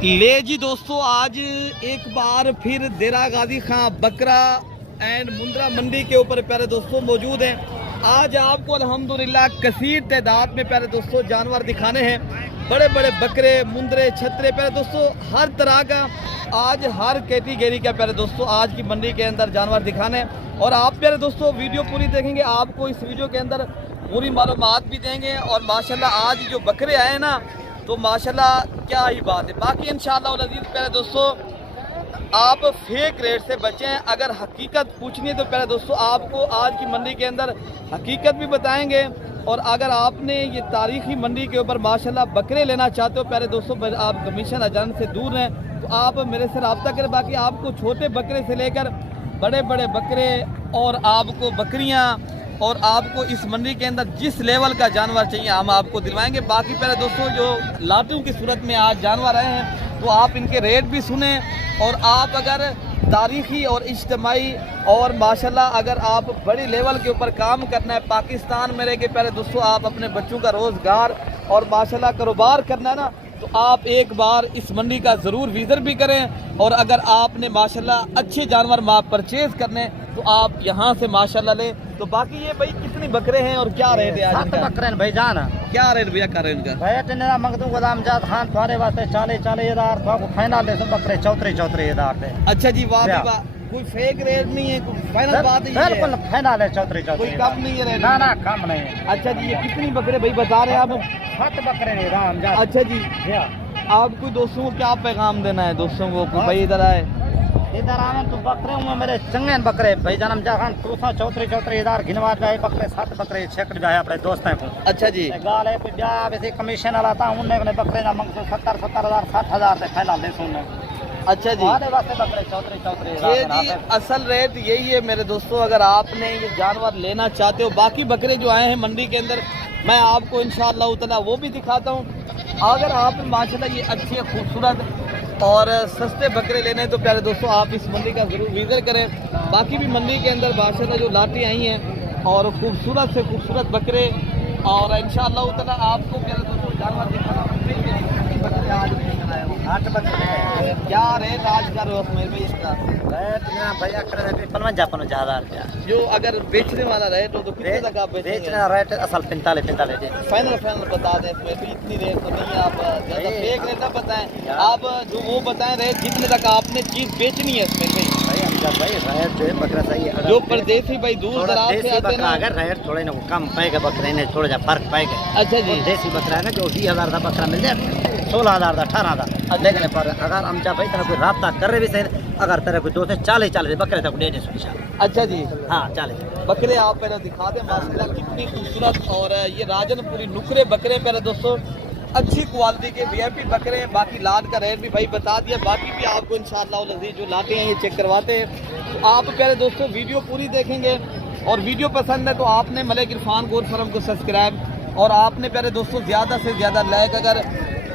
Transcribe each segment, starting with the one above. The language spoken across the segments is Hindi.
ले जी दोस्तों, आज एक बार फिर देरा गाजी खां बकरा एंड मुंद्रा मंडी के ऊपर प्यारे दोस्तों मौजूद हैं। आज आपको अल्हम्दुलिल्लाह कसीर तादाद में प्यारे दोस्तों जानवर दिखाने हैं। बड़े बड़े बकरे, मुंदरे, छतरे प्यारे दोस्तों हर तरह का, आज हर कैटेगरी का प्यारे दोस्तों आज की मंडी के अंदर जानवर दिखाने हैं। और आप प्यारे दोस्तों वीडियो पूरी देखेंगे, आपको इस वीडियो के अंदर पूरी मालूमात भी देंगे। और माशाल्लाह आज जो बकरे आए ना तो माशाल्लाह क्या ही बात है। बाकी इंशाअल्लाह अज़ीज़ प्यारे दोस्तों आप फेक रेट से बचें। अगर हकीकत पूछनी है तो प्यारे दोस्तों आपको आज की मंडी के अंदर हकीकत भी बताएंगे। और अगर आपने ये तारीखी मंडी के ऊपर माशाल्लाह बकरे लेना चाहते हो प्यारे दोस्तों, आप कमीशन अजान से दूर रहें तो आप मेरे से रब्ता करें। बाकी आपको छोटे बकरे से लेकर बड़े बड़े बकरे और आपको बकरियाँ और आपको इस मंडी के अंदर जिस लेवल का जानवर चाहिए हम आपको दिलवाएंगे। बाकी प्यारे दोस्तों जो लाटों की सूरत में आज जानवर आए हैं तो आप इनके रेट भी सुने। और आप अगर तारीखी और इज्तिमाई और माशाल्लाह अगर आप बड़ी लेवल के ऊपर काम करना है, पाकिस्तान में रह के प्यारे दोस्तों आप अपने बच्चों का रोज़गार और माशाल्लाह कारोबार करना है ना, तो आप एक बार इस मंडी का ज़रूर विज़िट भी करें। और अगर आपने माशाल्लाह अच्छे जानवर परचेज़ करने तो आप यहाँ से माशाल्लाह लें। तो बाकी ये भाई कितनी बकरे हैं और क्या रेट है आज इनका? बकरे हैं भाई जान, क्या रेट भैया कर रहे हैं इनका? रेट ने मगदू गोदाम जात खान थारे वास्ते 40,000 तो फाइनल ले बकरे 34,000 पे। अच्छा जी, वाह भी वाह, कोई फेक रेट नहीं है, कोई फाइनल बात है, बिल्कुल फाइनल है 34,000, कोई कम नहीं है रेट? ना ना कम नहीं है। अच्छा जी, ये कितनी बकरे भाई बता रहे हैं आप? 7 बकरे ने राम जात। अच्छा जी, आप कोई दोस्तों को क्या पैगाम देना है दोस्तों को भाई इधर आए? इधर आवे तो बकरे हुए मेरे चंगे बकरे भाई जन्म जाखान 34,000 गिनवा जाए बकरे 7 बकरे छेकड़ जाए अपने दोस्तों को। अच्छा जी, गाल है कोई ब्याह वैसे कमीशन वाला था उन्हें अपने बकरे ना मंग 70,000 60,000 से फाइनल ले सुनने। अच्छा जी, वास्ते बकरे 34,000 ये जी असल रेट यही है मेरे दोस्तों। अगर आपने ये जानवर लेना चाहते हो, बाकी बकरे जो आए हैं मंडी के अंदर मैं आपको इंशाअल्लाह ताला वो भी दिखाता हूँ। अगर आप माशाल्लाह ये अच्छे खूबसूरत और सस्ते बकरे लेने तो प्यारे दोस्तों आप इस मंडी का ज़रूर विज़िट करें। बाकी भी मंडी के अंदर माशाल्लाह जो लाटें आई हैं और खूबसूरत से खूबसूरत बकरे, और इंशाअल्लाह ताला आपको प्यारे दोस्तों जानवर दिखाना। बकरे आज 8 बकरे क्या रेट आज का मेरे भाई इसका? रेट ना भैया कर 55,000 रुपया। जो अगर बेचने वाला रेट हो तो कितने तक आप बेचेंगे? बेचना रेट असल 45 फाइनल बता दें, इसमें भी इतनी रेट तो नहीं है। आप ज़्यादा फेक रेट ना बताएं, आप जो वो बताएं रेट जितने तक आपने चीज़ बेचनी है इसमें भाई रेट बकरा सही है। जो परदेसी भाई दूर दराज से आते हैं ना, अगर रेट थोड़े ना कम पाएगा बकरे ने थोड़ा जा फर्क पाएगा। अच्छा जी, देसी बकरा है ना जो 20,000 का बकरा मिल जाए 16,000 का 18,000 लेकिन पर अगर हम चाहे भाई तेरा कोई रब्ता कर रहे भी सही, अगर तेरा कोई 2 से 40 बकरे तक 150। अच्छा जी, हाँ 40 बकरे आप पहले दिखा दें माशाल्लाह कितनी खूबसूरत। और ये राजनपुरी नुकरे बकरे पहले दोस्तों अच्छी क्वालिटी के वीआईपी बकरे हैं। बाकी लाट का रेट भी भाई बता दिया। बाकी भी आपको इंशाअल्लाह अज़ीज़ जो लाटे हैं ये चेक करवाते हैं। तो आप प्यारे दोस्तों वीडियो पूरी देखेंगे और वीडियो पसंद है तो आपने मलिक इरफान गोल्ड फार्म को सब्सक्राइब और आपने प्यारे दोस्तों ज़्यादा से ज़्यादा लाइक, अगर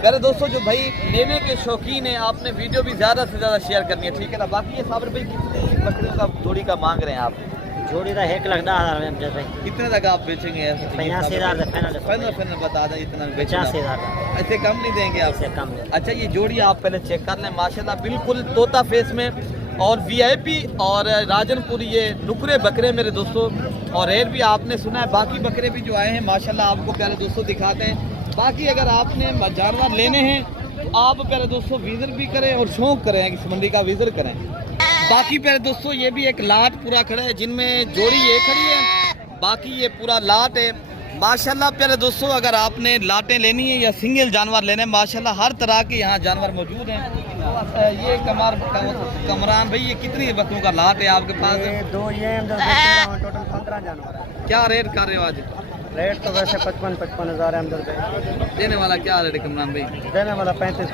प्यारे दोस्तों जो भाई लेने के शौकीन हैं आपने वीडियो भी ज़्यादा से ज़्यादा शेयर करनी है, ठीक है ना? बाकी ये साबिर भाई कितनी बकरियों का जोड़ी का मांग रहे हैं आप? जोड़ी का 1,10,000 भाई। कितने तक आप बेचेंगे? 85,000 फाइनल बता दें, इतना 85,000 ऐसे कम नहीं देंगे आपसे? कम। अच्छा ये जोड़ी आप पहले चेक कर लें माशाल्लाह बिल्कुल तोता फेस में और वीआईपी और राजनपुरी ये नुकरे बकरे मेरे दोस्तों। और रेट भी आपने सुना है। बाकी बकरे भी जो आए हैं माशाल्लाह आपको प्यारे दोस्तों दिखाते हैं। बाकी अगर आपने जानवर लेने हैं तो आप प्यारे दोस्तों विजिट भी करें और शौक करें इस मंडी का विजिट करें। बाकी प्यारे दोस्तों ये भी एक लाट पूरा खड़ा है जिनमें जोड़ी ये खड़ी है, बाकी ये पूरा लाट है माशाल्लाह। प्यारे दोस्तों अगर आपने लाटें लेनी है या सिंगल जानवर लेने माशाल्लाह हर तरह के यहाँ जानवर मौजूद हैं। तो ये कमरान भाई ये कितनी बकरों का लाट है आपके पास? दो ये टोटल 15 जानवर है। क्या रेट कर रहे हो आज? रेट तो वैसे 55,000 है। देने वाला क्या रेट है कमरान भाई? देने वाला 35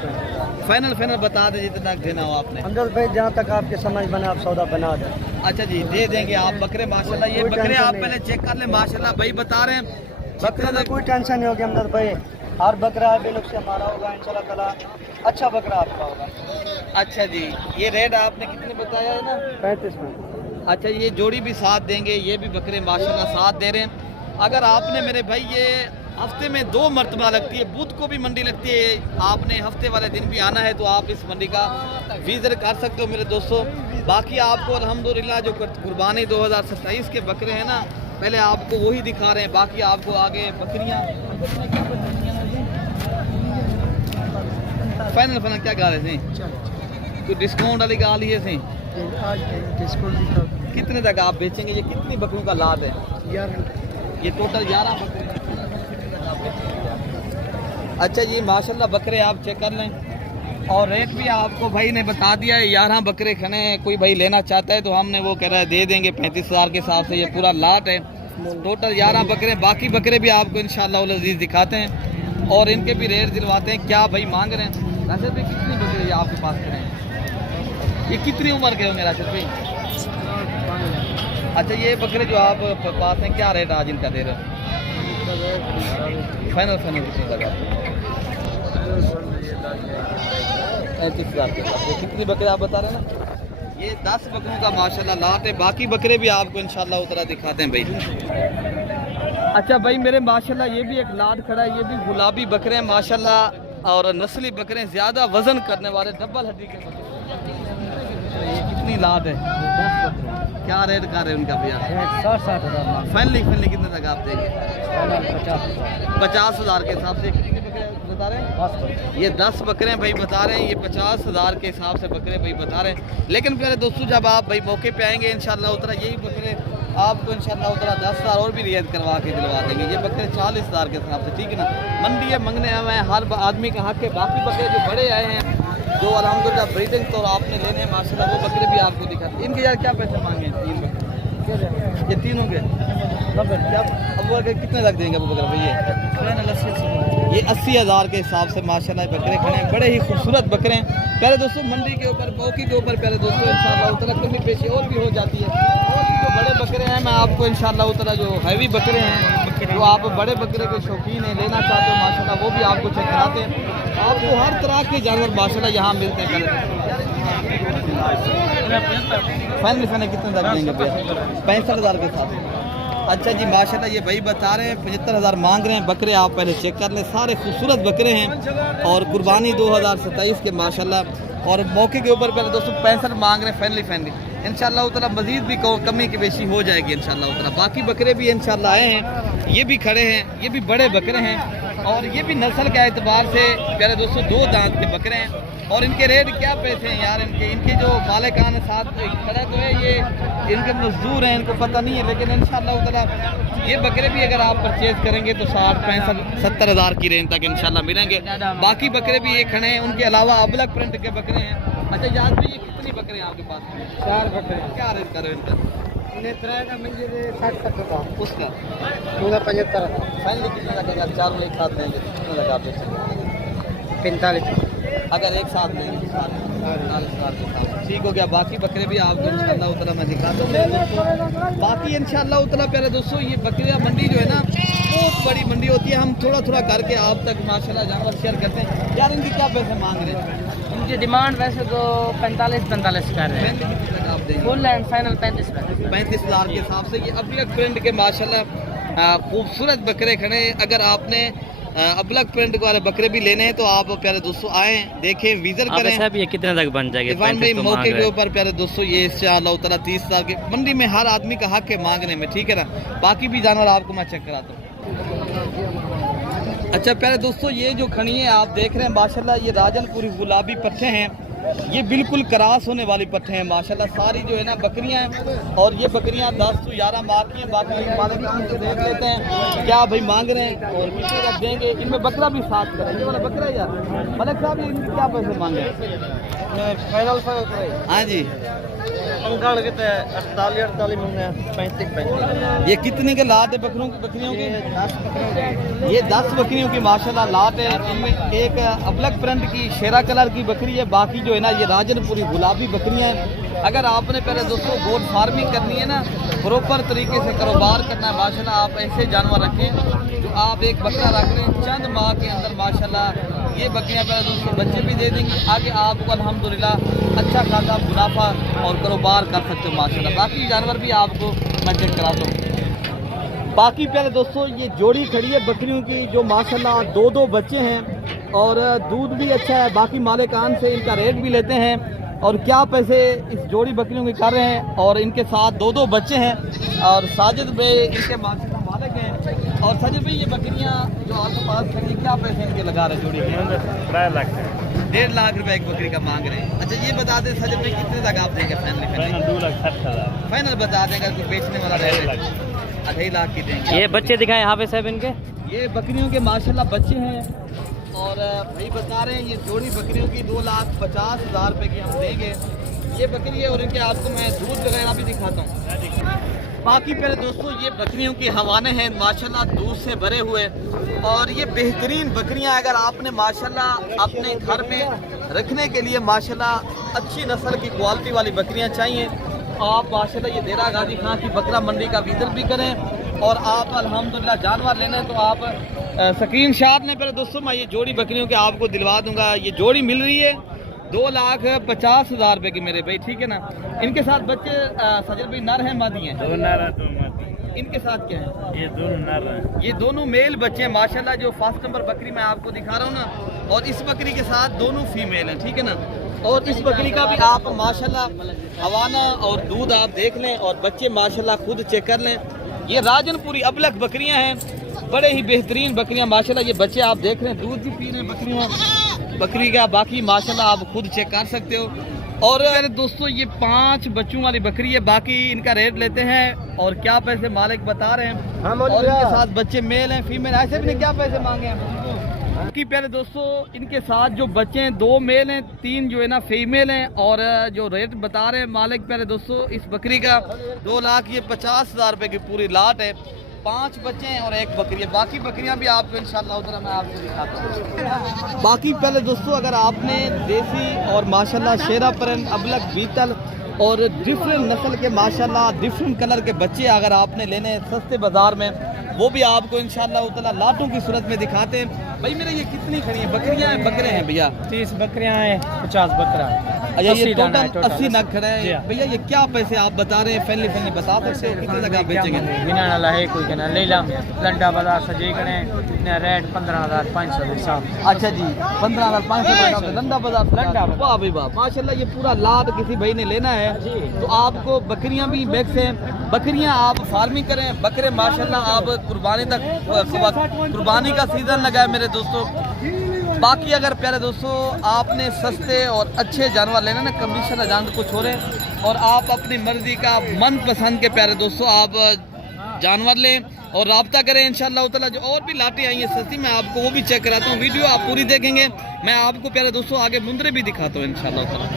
फाइनल बता दें जितना देना हो आपने। अमजद भाई जहाँ तक आपके समझ बने आप सौदा बना दें। अच्छा जी, दे देंगे आप बकरे माशाल्लाह। ये बकरे आप पहले चेक कर लें माशाल्लाह भाई बता रहे हैं बकरे में कोई टेंशन नहीं होगी अमजद भाई। हर बकरा बिल्कुल से हमारा होगा इंशाल्लाह ताला, अच्छा बकरा आपका होगा। अच्छा जी, ये रेट आपने कितने बताया है ना? 35 में। अच्छा ये जोड़ी भी साथ देंगे, ये भी बकरे माशाल्लाह साथ दे रहे हैं। अगर आपने मेरे भाई ये हफ्ते में 2 मरतबा लगती है, बुध को भी मंडी लगती है। आपने हफ्ते वाले दिन भी आना है तो आप इस मंडी का विजिट कर सकते हो मेरे दोस्तों। बाकी आपको अल्हम्दुलिल्लाह जो कुर्बानी 2027 के बकरे हैं ना, पहले आपको वही दिखा रहे हैं। बाकी आपको आगे बकरियाँ फाइनल फाइनल क्या गा रहे थे, तो डिस्काउंट वाली गा लिए थे। कितने तक आप बेचेंगे? ये कितनी बकरियों का लाद है? ये टोटल 11 बकरे। अच्छा जी माशाल्लाह बकरे आप चेक कर लें, और रेट भी आपको भाई ने बता दिया है। 11 बकरे खड़े हैं, कोई भाई लेना चाहता है तो हमने वो कह रहा है दे देंगे 35,000 के हिसाब से। ये पूरा लाट है, टोटल 11 बकरे। बाकी बकरे भी आपको इंशाल्लाह उल अज़ीज़ दिखाते हैं और इनके भी रेट दिलवाते हैं क्या भाई मांग रहे हैं। राशिद भाई कितनी बकरे ये आपके पास खड़े हैं? ये कितनी उम्र के होंगे राशिद भाई? अच्छा ये बकरे जो आप पास हैं क्या रेट आज इनका दे रहे हो? फाइनल फाइनल कितने लगा? 35,000 के साथ। ये कितनी बकरे आप बता रहे हैं ना? ये 10 बकरों का माशाल्लाह लाट है। बाकी बकरे भी आपको इंशाल्लाह उतरा दिखाते हैं भाई। अच्छा भाई मेरे माशाल्लाह ये भी एक लाट खड़ा है, ये भी गुलाबी बकरे हैं माशाल्लाह, और नस्ली बकरे ज़्यादा वजन करने वाले डबल हड्डी के बकरे। ये कितनी लाट है? क्या रेट कर रहे हैं उनका भैया? 60,000 फाइनली कितने तक आप देंगे? 50,000 के हिसाब से। कितने बकरे बता रहे हैं? ये 10 बकरे भाई बता रहे हैं। ये 50,000 के हिसाब से बकरे भाई बता रहे हैं। लेकिन प्यारे दोस्तों जब आप भाई मौके पे आएंगे इंशाल्लाह उतरा यही बकरे आपको इंशाल्लाह उतरा 10,000 और भी रियायत करवा के दिलवा देंगे। ये बकरे 40,000 के हिसाब से, ठीक है ना? मंडी है, मंगने आए हैं, हर आदमी का हक है। बाकी बकरे जो बड़े आए हैं जो अल्हम्दुलिल्लाह ब्रीडिंग तो आपने लेने हैं माशाल्लाह, वो बकरे भी आपको दिखाते हैं। इनके यार क्या पैसे मांगे हैं? 3 बकरे ये तीनों के क्या अब वो कितने तक देंगे वो बकरा भैया? ये 80,000 के हिसाब से माशाल्लाह बकरे खड़े हैं, बड़े ही खूबसूरत बकरे हैं। प्यारे दोस्तों मंडी के ऊपर मौके के ऊपर प्यारे दोस्तों इंशाल्लाह उतरा कमी पेशी और भी हो जाती है। और भी जो बड़े बकरे हैं मैं आपको इंशाल्लाह उतरा जो हैवी बकरे हैं, जो आप बड़े बकरे के शौकीन हैं लेना चाहते हो माशाल्लाह वो भी आपको चेक कराते हैं। आपको हर तरह के जानवर माशाल्लाह यहाँ मिलते हैं। फाइनल कितने तक देंगे भैया? 65,000 के साथ। अच्छा जी माशाल्लाह ये भाई बता रहे हैं 75,000 मांग रहे हैं बकरे। आप पहले चेक कर लें, सारे खूबसूरत बकरे हैं और कुर्बानी 2027 के माशाल्लाह। और मौके के ऊपर पहले दोस्तों 65 मांग रहे हैं फाइनली इंशाल्लाह उतला मजीद भी कमी की बेशी हो जाएगी इंशाल्लाह उतला। बाकी बकरे भी इंशाल्लाह आए हैं, ये भी खड़े हैं, ये भी बड़े बकरे हैं और ये भी नस्ल के एतबार से प्यारे दोस्तों 2 दांत के बकरे हैं। और इनके रेट क्या पैसे हैं यार? इनके जो मालिकान साथ खड़ा तो है, ये इनके मजदूर हैं, इनको पता नहीं है। लेकिन इंशाल्लाह उतला ये बकरे भी अगर आप परचेज करेंगे तो 60, 65, 70,000 की रेंज तक इंशाल्लाह मिलेंगे। बाकी बकरे भी ये खड़े हैं, उनके अलावा अबलग प्रिंट के बकरे हैं। अच्छा याद भी ये कितनी बकरे हैं आपके पास? 4 बकरे। क्या रेट कर रहे हैं इनका? उसका 75 फाइनली कितने लगेगा? 4 एक साथ लेंगे कितने लगा आप? 45 अगर एक साथ लेंगे तो 40,000 के साथ ठीक हो गया। बाकी बकरे भी आपको इंशाल्लाह उतना मैं दिखाता हूँ। बाकी इंशाल्लाह उतना प्यारे दोस्तों ये बकरिया मंडी जो है ना बहुत बड़ी मंडी होती है। हम थोड़ा थोड़ा करके आप तक माशाल्लाह जानवर शेयर करते हैं। यार इनकी क्या पैसे मांग रहे हैं? उनकी डिमांड वैसे तो 45 कर रहे हैं। आप देंगे फुल एंड फाइनल 35,000 के हिसाब से। ये अबलग प्रिंट के माशाल्लाह खूबसूरत बकरे खड़े। अगर आपने अबलग प्रिंट वाले बकरे भी लेने हैं तो आप प्यारे दोस्तों आए देखें विजिट करें। साहब ये कितने तक बन जाएंगे? मौके के ऊपर प्यारे दोस्तों ये इंशाअल्लाह ताला 30,000 के मंडी में हर आदमी का हक है मांगने में, ठीक है ना? बाकी भी जानवर आपको मैं चेक कराता हूँ। अच्छा प्यारे दोस्तों ये जो खड़ी है आप देख रहे हैं माशाल्लाह ये राजनपुरी गुलाबी पट्टे हैं। ये बिल्कुल क्रॉस होने वाली पट्टे हैं माशाल्लाह। सारी जो है ना बकरियां हैं और ये बकरियां 10 से 11 मार्क की हैं। बाकी मालिक से देख लेते हैं क्या भाई मांग रहे हैं और कितने तक देंगे। इनमें बकरा भी साथ करें, ये वाला बकरा है यार मलिक साहब इनके क्या पैसे मांगे? फाइनल हाँ जी 48 मंगे 35। ये कितने के लात है बकरियों की? 10 बकरियों की माशाल्लाह लात है। इनमें एक अबलग प्रिंट की शेरा कलर की बकरी है। बाकी जो है ना ये राजनपुरी गुलाबी बकरियां हैं। अगर आपने पहले दोस्तों गोट फार्मिंग करनी है ना, प्रॉपर तरीके से कारोबार करना है माशाल्लाह, आप ऐसे जानवर रखें जो आप एक बकरा रख लें चंद माह के अंदर माशाल्लाह ये बकरियां पहले दोस्तों बच्चे भी दे देंगी। आगे आपको अल्हम्दुलिल्लाह अच्छा खासा मुनाफा और कारोबार कर सकते हो माशाल्लाह। बाकी जानवर भी आपको मैं चेक कराता हूँ। बाकी प्यारे दोस्तों ये जोड़ी खड़ी है बकरियों की जो माशाल्लाह 2-2 बच्चे हैं और दूध भी अच्छा है। बाकी मालिकान से इनका रेट भी लेते हैं और क्या पैसे इस जोड़ी बकरियों के कर रहे हैं। और इनके साथ 2-2 बच्चे हैं और साजिद भाई इनके माशाल्लाह मालिक हैं। और साजिद भाई ये बकरियां जो आपके पास खड़ी क्या पैसे इनके लगा रहे हैं जोड़ी के? 2.5 लाख 1.5 लाख रुपए एक बकरी का मांग रहे हैं। अच्छा ये बता दें साजिद भाई कितने तक आप देंगे फाइनल? 2,60,000 फाइनल बता दें अगर कोई बेचने वाला रहे 2.5 लाख की देंगे। ये बच्चे दिखाए हाफिज साहब इनके। ये बकरियों के माशाल्लाह बच्चे हैं और भाई बता रहे हैं ये जोड़ी बकरियों की 2,50,000 रुपए की हम देंगे। ये बकरी है और इनके आपको मैं दूध वगैरह भी दिखाता हूँ। बाकी पहले दोस्तों ये बकरियों के हवाने हैं माशाल्लाह दूध से भरे हुए और ये बेहतरीन बकरियां अगर आपने माशाल्लाह अपने घर में रखने के लिए माशाल्लाह अच्छी नस्ल की क्वालिटी वाली बकरियां चाहिए आप माशाल्लाह ये देरा गाजी खां की बकरा मंडी का विजिट भी करें। और आप अल्हम्दुलिल्लाह जानवर लेने तो आप स्क्रीन शॉट लें। पहले दोस्तों मैं ये जोड़ी बकरियों के आपको दिलवा दूंगा। ये जोड़ी मिल रही है 2,50,000 रुपए की मेरे भाई, ठीक है ना। इनके साथ बच्चे सजल भाई नर हैं मादी हैं? 2 नर है 2 मादी। इनके साथ क्या है? ये दोनों नर हैं। ये दोनों मेल बच्चे हैं माशाल्लाह। जो फर्स्ट नंबर बकरी मैं आपको दिखा रहा हूँ ना और इस बकरी के साथ दोनों फीमेल हैं, ठीक है ना। और इस बकरी का भी आप माशाल्लाह हवाना और दूध आप देख लें और बच्चे माशाल्लाह खुद चेक कर लें। ये राजनपुरी अबलख बकरियां हैं, बड़े ही बेहतरीन बकरियां माशाल्लाह। ये बच्चे आप देख रहे हैं दूध भी पी रहे हैं बकरियां बकरी का। बाकी माशाल्लाह आप खुद चेक कर सकते हो। और मेरे दोस्तों ये 5 बच्चों वाली बकरी है। बाकी इनका रेट लेते हैं और क्या पैसे मालिक बता रहे हैं। और इनके साथ बच्चे मेल हैं फीमेल ऐसे भी क्या पैसे मांगे हैं कि प्यारे दोस्तों इनके साथ जो बच्चे हैं 2 मेल हैं 3 जो है ना फीमेल हैं। और जो रेट बता रहे हैं मालिक प्यारे दोस्तों इस बकरी का 2,50,000 रुपए की पूरी लाट है। 5 बच्चे हैं और 1 बकरी है। बाकी बकरियां भी आपको इंशाल्लाह उधर मैं आपको दिखाता हूँ। बाकी पहले दोस्तों अगर आपने देसी और माशाल्लाह शेरा परन अबलक बीतल और डिफरेंट नस्ल के माशाल्लाह डिफरेंट कलर के बच्चे अगर आपने लेने सस्ते बाजार में वो भी आपको इंशाल्लाह उतला लाटों की सूरत में दिखाते हैं। भाई मेरे ये कितनी खड़ी हैं बकरियां हैं बकरे हैं भैया? 30 बकरियां हैं 50 बकरा। अच्छा ये टोटल 80 नग खड़े हैं भैया। ये क्या पैसे आप बता रहे हैं फैमिली बता सकते हो कितने तक आप बेचेंगे? बिना वाला है कोई कहना ले लाम लंडा बाजार सजे कने इतना रेट 15,500 हिसाब। अच्छा जी 15,500 लंडा बाजार लंडा। वाह भाई वाह माशाल्लाह। ये पूरा लाट किसी भाई ने लेना है तो आपको बकरियां भी मैक्स हैं। बकरियां आप फार्मिंग करें बकरे माशाल्लाह आप कुर्बानी तक कुर्बानी का सीजन लगा है मेरे दोस्तों। बाकी अगर प्यारे दोस्तों आपने सस्ते और अच्छे जानवर लेना ना कमीशन अजान कुछ हो रहे और आप अपनी मर्जी का मनपसंद के प्यारे दोस्तों आप जानवर लें और राब्ता करें इंशाल्लाह ताला। जो और भी लाटें आई हैं सस्ती मैं आपको वो भी चेक कराता हूँ। वीडियो आप पूरी देखेंगे मैं आपको प्यारे दोस्तों आगे मुंदरे भी दिखाता हूँ इंशाल्लाह ताला।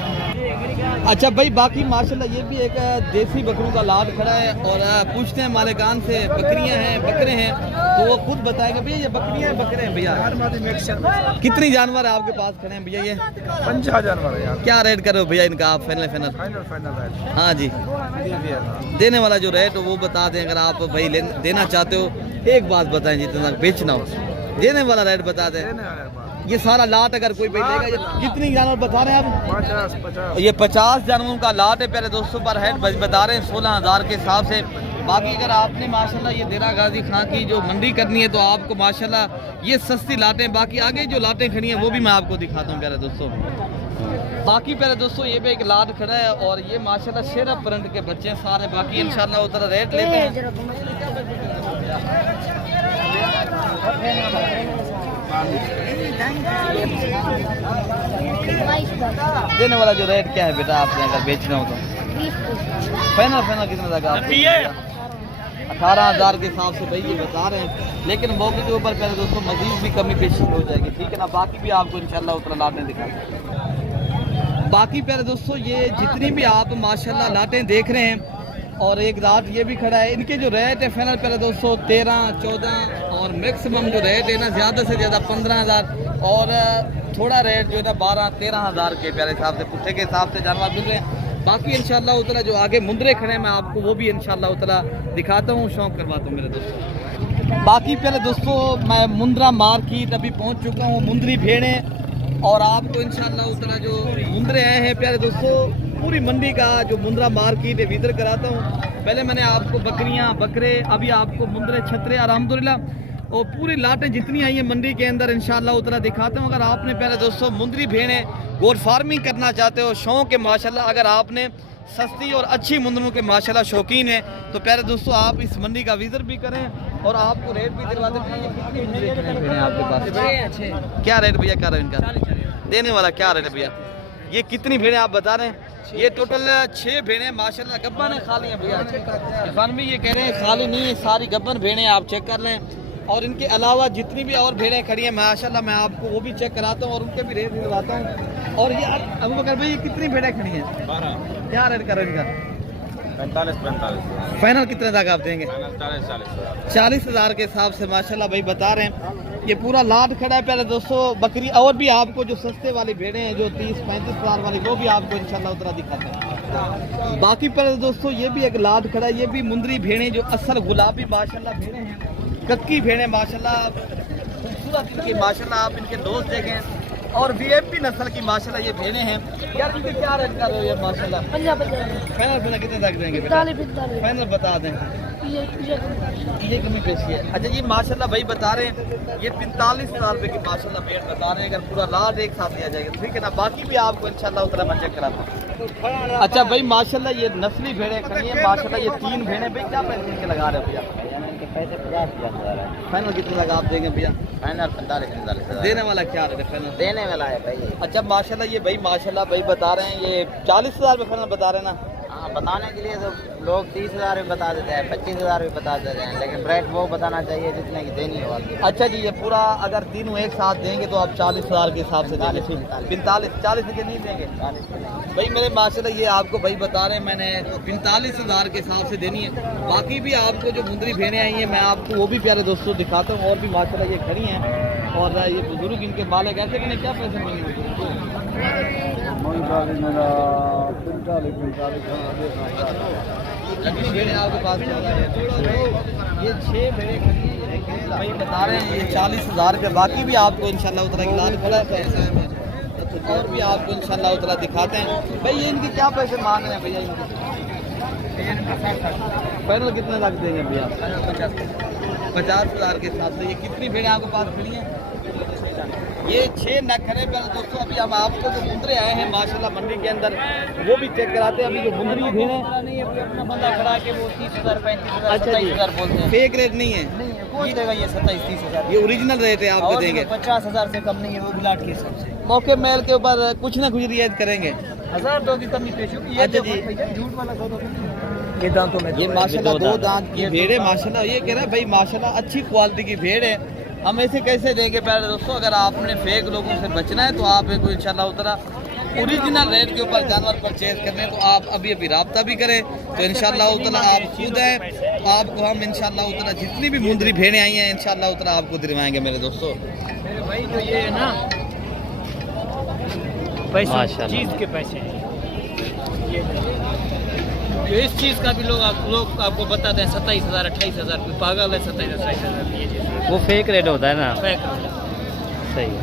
अच्छा भाई बाकी माशाल्लाह ये भी एक देसी बकरों का लाट खड़ा है और पूछते हैं मालिकान से बकरियां हैं बकरे हैं तो वो खुद बताएंगे भैया ये बकरियां हैं बकरे हैं भैया? कितनी जानवर है आपके पास खड़े हैं भैया? ये 50 जानवर है यार। क्या रेट करो भैया इनका आप फाइनल? हाँ जी देने वाला जो रेट हो वो बता दें अगर आप भाई देना चाहते हो। एक बात बताएं जितना बेचना हो देने वाला रेट बता दें। ये सारा लाट अगर कोई भाई लेगा ये कितनी जानवर बता रहे हैं आप? 50 ये 50 जानवरों का लाट है प्यारे दोस्तों पर हेड बता रहे हैं 16,000 के हिसाब से। बाकी अगर आपने माशाल्लाह ये देरा गाजी खां की जो मंडी करनी है तो आपको माशाल्लाह ये सस्ती लाटें बाकी आगे जो लाटें खड़ी हैं वो भी मैं आपको दिखाता हूँ प्यारे दोस्तों। बाकी प्यारे दोस्तों ये भी एक लाट खड़ा है और ये माशाल्लाह शेरा परंट के बच्चे हैं सारे। बाकी इंशाल्लाह उधर रेट लेते हैं। देने वाला जो रेट क्या है बेटा आपने अगर बेचना हो तो? फाइनल कितना लगा? 18,000 के हिसाब से भाई ये बता रहे हैं लेकिन मौके के ऊपर पहले दोस्तों मजीद भी कमी पेशी हो जाएगी, ठीक है ना। बाकी भी आपको इंशाल्लाह उतना लाटें दिखा। बाकी प्यारे दोस्तों ये जितनी भी आप माशाल्लाह लाटें देख रहे हैं और एक लाट ये भी खड़ा है। इनके जो रेट है फाइनल प्यारे दोस्तों 13-14 और मैक्सिमम जो रेट है ना ज़्यादा से ज़्यादा 15,000 और थोड़ा रेट जो है ना 12-13,000 के प्यारे हिसाब से पुट्ठे के हिसाब से जानवर मिल रहे हैं। बाकी इंशाल्लाह उतना जो आगे मुंदरे खड़े हैं मैं आपको वो भी इंशाल्लाह उतना दिखाता हूँ शौक करवाता हूँ मेरे दोस्तों। बाकी प्यारे दोस्तों मैं मुंद्रा मार्केट अभी पहुँच चुका हूँ। मुंदरी भेड़ें और आपको इंशाल्लाह उतना जो मुंद्रे आए हैं प्यारे दोस्तों, पूरी मंडी का जो मुंद्रा मार्केट है विजिट कराता हूँ। पहले मैंने आपको बकरियाँ, बकरे, अभी आपको मुंद्रे, छतरे और अल्हम्दुलिल्लाह और पूरी लाटें जितनी आई हैं मंडी के अंदर इंशाल्लाह उतना दिखाता हूँ। अगर आपने प्यारे दोस्तों मुंद्री भेड़ें गोट फार्मिंग करना चाहते हो, शौक है माशाल्लाह, अगर आपने सस्ती और अच्छी मुंदरों के माशाल्लाह शौकीन है तो प्यारे दोस्तों आप इस मंडी का विजिट भी करें और आपको रेट भी दिलवा देते हैं। कितनी मुंदरी हैं आपके पास? क्या रेट भैया, क्या रेट इनका देने वाला, क्या रेट है भैया? ये कितनी भेड़ें आप बता रहे हैं? ये टोटल 6 भेड़ें माशाल्लाह गब्बन है, खाली है भैया। इरफान भी ये कह रहे हैं खाली नहीं है, सारी गब्बन भेड़ें आप चेक कर लें। और इनके अलावा जितनी भी और भेड़ें खड़ी हैं माशाल्लाह मैं आपको वो भी चेक कराता हूँ और उनके भी रेट दिलवाता हूँ। और ये अबू बकर भाई ये कितनी भेड़ें खड़ी हैं? 12। क्या रेट कर रहे हैं इनका? 45 फाइनल कितने तक आप देंगे? 40,000 के हिसाब से माशाल्लाह भाई बता रहे हैं। ये पूरा लाट खड़ा है प्यारे दोस्तों। बकरी और भी आपको जो सस्ते वाली भेड़ें हैं जो 30-35 हज़ार वाली वो भी आपको इंशाल्लाह उतना दिखाते हैं। बाकी प्यारे दोस्तों ये भी एक लाट खड़ा है, ये भी मुंदरी भेड़ें जो असल गुलाबी माशाल्लाह भेड़ें हैं, कक्की भेड़ें माशाल्लाह खूबसूरत इनकी माशाल्लाह, आप इनके दोस्त देखें। और वीआईपी नस्ल की माशाल्लाह ये भेड़ें हैं। यार इनके क्या रेट कर रहे हो ये माशाल्लाह? फाइनल कितने तक देंगे? फाइनल बता दें, ये कमी पेशी है। अच्छा ये माशाल्लाह भाई बता रहे हैं ये 45,000 रुपये की माशाल्लाह भेड़ बता रहे हैं। अगर पूरा लाट एक साथ दिया जाएगा ठीक है ना, बाकी भी आपको इंशाल्लाह उतना मैं चेक कराता हूँ। अच्छा भाई माशाल्लाह ये नस्ली भेड़ें खड़ी हैं माशाल्लाह, ये 3 भेड़ें भाई क्या पैसे इनके लगा रहे हो भैया? पैसे 50,000 है। फाइनल कितने तक आप देंगे भैया? फाइनल 45,000 देने वाला क्या रेट है फाइनल? देने वाला है भाई। अच्छा माशाल्लाह ये भाई माशाल्लाह भाई बता रहे हैं ये 40,000 रुपये फाइनल बता रहे हैं ना? हाँ, बताने के लिए तो लोग 30,000 भी बता देते हैं, 25,000 भी बता देते हैं, लेकिन रेट वो बताना चाहिए जितने की देनी हो। अच्छा जी ये पूरा अगर तीनों एक साथ देंगे तो आप 40,000 के हिसाब से देंगे? 45 के नहीं देंगे भाई मेरे माशाल्लाह। ये आपको भाई बता रहे हैं मैंने 45,000 के हिसाब से देनी है। बाकी भी आपको जो मुंदरी भेड़ें आई हैं मैं आपको वो भी प्यारे दोस्तों दिखाता हूँ। और भी माशाल्लाह ये खड़ी हैं और ये बुजुर्ग इनके मालिक ऐसे मैंने क्या पैसे मांगे? भेड़ें आपके पास ये 6 भेड़ें खड़ी हैं भाई बता रहे हैं ये 40,000 रुपये। बाकी भी आपको इंशाल्लाह उतना की लाल खड़ा है और भी आपको इंशाल्लाह उतना दिखाते हैं। भाई ये इनके क्या पैसे मांग रहे हैं भैया? इनके फाइनल कितने लाख देंगे भैया? 50,000 के हिसाब से। ये कितनी भेड़ें आपके पास खड़ी हैं? ये 6 नखरे पर दोस्तों। अभी हम आपको जो मुंदरे आए हैं माशाल्लाह मंडी के अंदर वो भी चेक कराते हैं। अभी जो मुंदरी भेड़ें अपना बंदा खड़ा के वो 30,000 35,000 27,000 बोलते हैं। फेक रेट नहीं है कोई देगा ये 27-30,000। ये ओरिजिनल रेट है आपको देंगे। 50,000 से कम नहीं है वो गुलाट के हिसाब से। मौके मेल के ऊपर कुछ ना कुछ रियायत करेंगे। 1,000 की कमी पेश होगी। अच्छा जी झूठ वाला ये दांतों में ये माशाल्लाह 2 दांत की भेड़ है माशाल्लाह। ये कह रहा है भाई माशाल्लाह अच्छी क्वालिटी की भेड़ है। हम ऐसे कैसे देंगे प्यारे दोस्तों? अगर आपने फेक लोगों से बचना है तो आप इनको इंशाल्लाह उतना ओरिजिनल रेट के ऊपर जानवर परचेज करने तो आप अभी राब्ता भी करें तो इंशाल्लाह उतना आप खुद हैं तो आपको हम इंशाल्लाह उतना जितनी भी मुंदरी भेड़ें आई हैं इंशाल्लाह उतना आपको दिलवाएंगे मेरे दोस्तों। मेरे भाई जो ये है ना पैसे चीज़ के पैसे ये जो इस चीज़ का भी लोग आपको बताते हैं 27,000 28,000 कोई पागल है 27,000 ये चीज़ वो फेक रेट होता है ना। फेक सही है।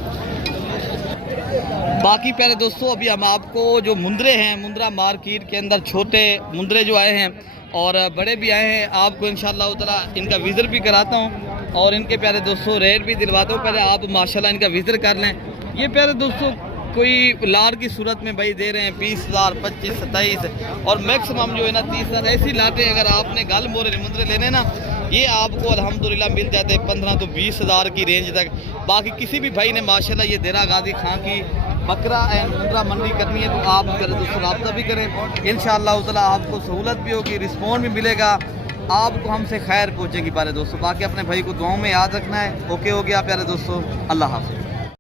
बाकी प्यारे दोस्तों अभी हम आपको जो मुंदरे हैं मुंद्रा मार्केट के अंदर छोटे मुंदरे जो आए हैं और बड़े भी आए हैं आपको इंशाल्लाह उतना इनका विजिट भी कराता हूँ और इनके प्यारे दोस्तों रेट भी दिलवाता हूँ। पहले आप माशाल्लाह इनका विजिट कर लें। ये प्यारे दोस्तों कोई लाट की सूरत में भाई दे रहे हैं 20,000 25 27 और मैक्सिमम जो है ना 30,000 ऐसी लाटें अगर आपने गल मोरे मुंदरे लेने ना ये आपको अल्हम्दुलिल्लाह मिल जाते हैं 15 तो 20,000 की रेंज तक। बाकी किसी भी भाई ने माशाल्लाह ये देरा गाजी खां की बकरा एंड मुंद्रा मंडी करनी है तो आप मेरे दोस्तों रब्ता भी करें इंशाअल्लाह ताला आपको सहूलत भी होगी रिस्पॉन्स भी मिलेगा आपको हमसे खैर पहुँचेगी प्यारे दोस्तों। बाकी अपने भाई को दुआओं में याद रखना है। ओके हो गया प्यारे दोस्तों, अल्लाह हाफ़िज़।